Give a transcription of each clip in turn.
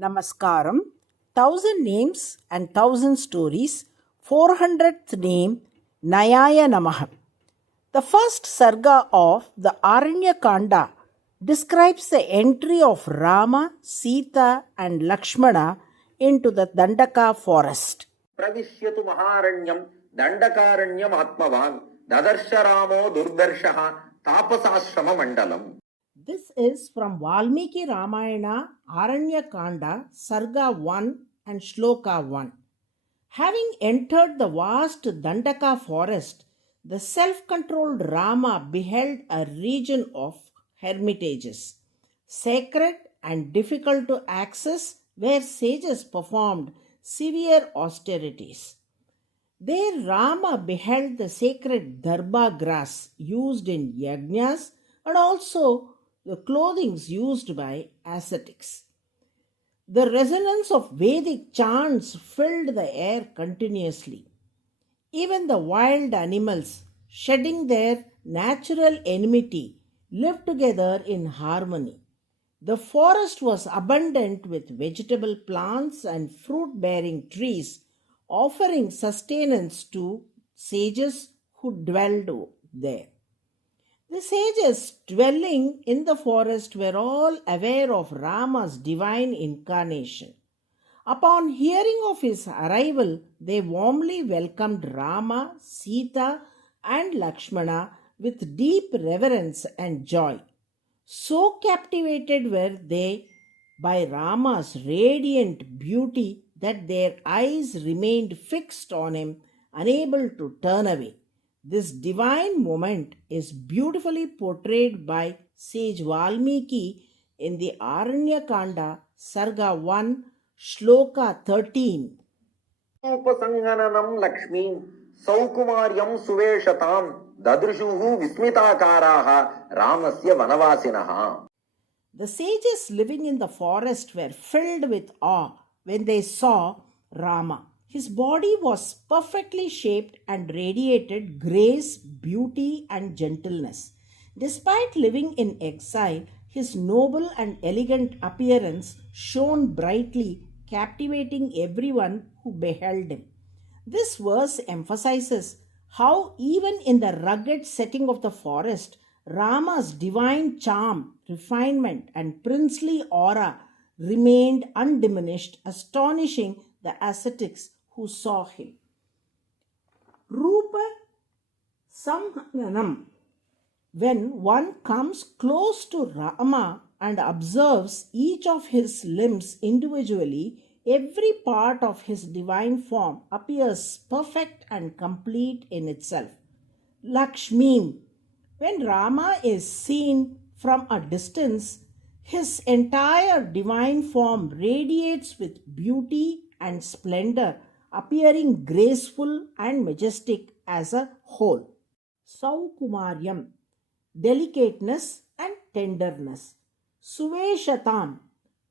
Namaskaram. 1,000 names and 1,000 stories. 400th name NAYAAYA NAMAH. The first sarga of the Aranya Kanda describes the entry of Rama, Sita, and Lakshmana into the Dandaka forest. Pravishyatu Maharanyam Dandakaranyam Atmavan Dadarshya Ramo Durdarshaha Tapasashrama Mandalam. This is from Valmiki Ramayana, Aranya Kanda, Sarga 1 and Shloka 1. Having entered the vast Dandaka forest, the self-controlled Rama beheld a region of hermitages, sacred and difficult to access, where sages performed severe austerities. There Rama beheld the sacred darba grass used in yajnas and also the clothings used by ascetics. The resonance of Vedic chants filled the air continuously. Even the wild animals, shedding their natural enmity, lived together in harmony. The forest was abundant with vegetable plants and fruit bearing trees, offering sustenance to sages who dwelled there. The sages dwelling in the forest were all aware of Rama's divine incarnation. Upon hearing of his arrival, they warmly welcomed Rama, Sita, and Lakshmana with deep reverence and joy. So captivated were they by Rama's radiant beauty that their eyes remained fixed on him, unable to turn away. This divine moment is beautifully portrayed by sage Valmiki in the Aranya Kanda, Sarga 1, Shloka 13. Upasangananam Lakshmi Saukumaryam Suveshatam Dadrishuhu Vismitakaraha Ramasya Vanavasinaha. The sages living in the forest were filled with awe when they saw Rama. His body was perfectly shaped and radiated grace, beauty, and gentleness. Despite living in exile, his noble and elegant appearance shone brightly, captivating everyone who beheld him. This verse emphasizes how, even in the rugged setting of the forest, Rama's divine charm, refinement, and princely aura remained undiminished, astonishing the ascetics who saw him. Rupa Samhananam. When one comes close to Rama and observes each of his limbs individually, every part of his divine form appears perfect and complete in itself. Lakshmi. When Rama is seen from a distance, his entire divine form radiates with beauty and splendor, appearing graceful and majestic as a whole. Saukumaryam, delicateness and tenderness. Suveshatam,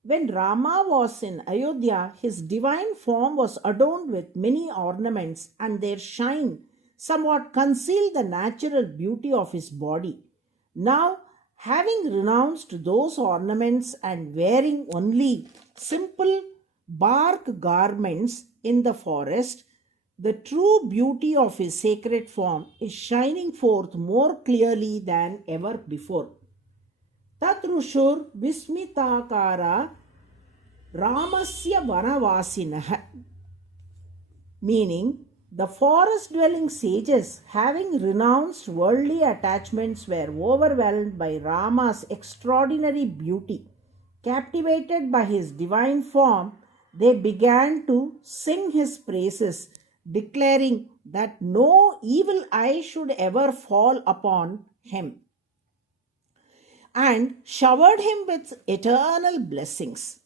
when Rama was in Ayodhya, his divine form was adorned with many ornaments, and their shine somewhat concealed the natural beauty of his body. Now, having renounced those ornaments and wearing only simple bark garments in the forest, the true beauty of his sacred form is shining forth more clearly than ever before. Tatrushur Vismitakara Ramasya Vanavasinah, meaning the forest dwelling sages, having renounced worldly attachments, were overwhelmed by Rama's extraordinary beauty. Captivated by his divine form, they began to sing his praises, declaring that no evil eye should ever fall upon him, and showered him with eternal blessings.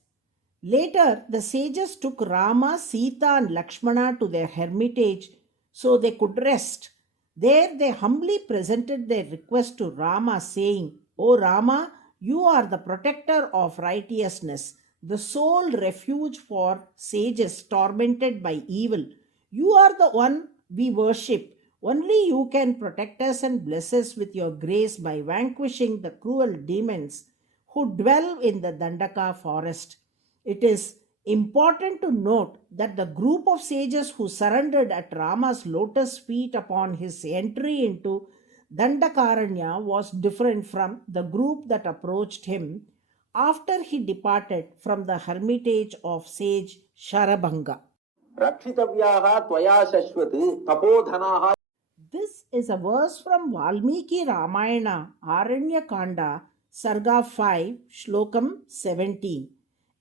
Later, the sages took Rama, Sita, and Lakshmana to their hermitage so they could rest. There, they humbly presented their request to Rama, saying, O Rama, you are the protector of righteousness, the sole refuge for sages tormented by evil. You are the one we worship. Only you can protect us and bless us with your grace by vanquishing the cruel demons who dwell in the Dandaka forest. It is important to note that the group of sages who surrendered at Rama's lotus feet upon his entry into Dandakaranya was different from the group that approached him after he departed from the hermitage of sage Sharabhanga. रक्षितव्याः त्वया शश्वत् तपोधनाः. This is a verse from Valmiki Ramayana, Aranya Kanda, Sarga 5, Shlokam 17.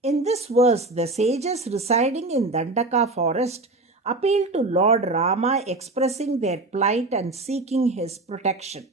In this verse, the sages residing in Dandaka forest appeal to Lord Rama, expressing their plight and seeking his protection.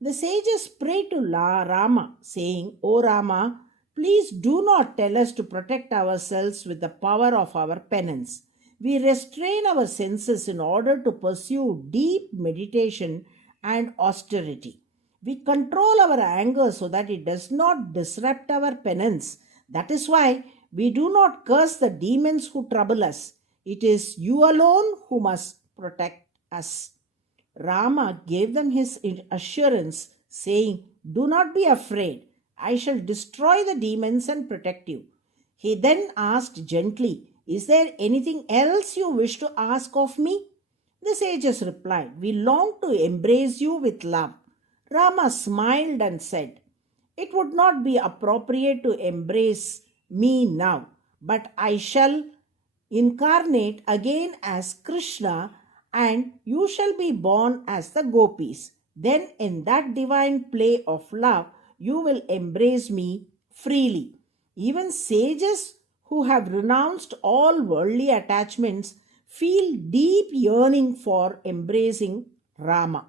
The sages pray to Rama, saying, O Rama, please do not tell us to protect ourselves with the power of our penance. We restrain our senses in order to pursue deep meditation and austerity. We control our anger so that it does not disrupt our penance. That is why we do not curse the demons who trouble us. It is you alone who must protect us. Rama gave them his assurance, saying, Do not be afraid. I shall destroy the demons and protect you. He then asked gently, Is there anything else you wish to ask of me? The sages replied, We long to embrace you with love. Rama smiled and said, It would not be appropriate to embrace me now, but I shall incarnate again as Krishna and you shall be born as the gopis. Then, in that divine play of love, you will embrace me freely. Even sages who have renounced all worldly attachments feel deep yearning for embracing Rama.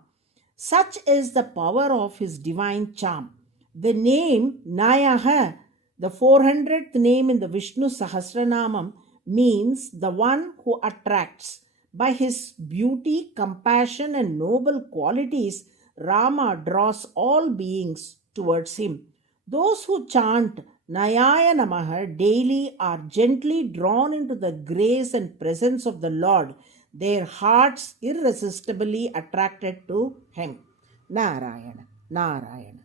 Such is the power of his divine charm. The name NAYAAYA, the 400th name in the Vishnu Sahasranamam, means the one who attracts. By his beauty, compassion, and noble qualities, Rama draws all beings towards him. Those who chant NAYAAYA NAMAH daily are gently drawn into the grace and presence of the Lord, their hearts irresistibly attracted to him. Narayana, Narayana.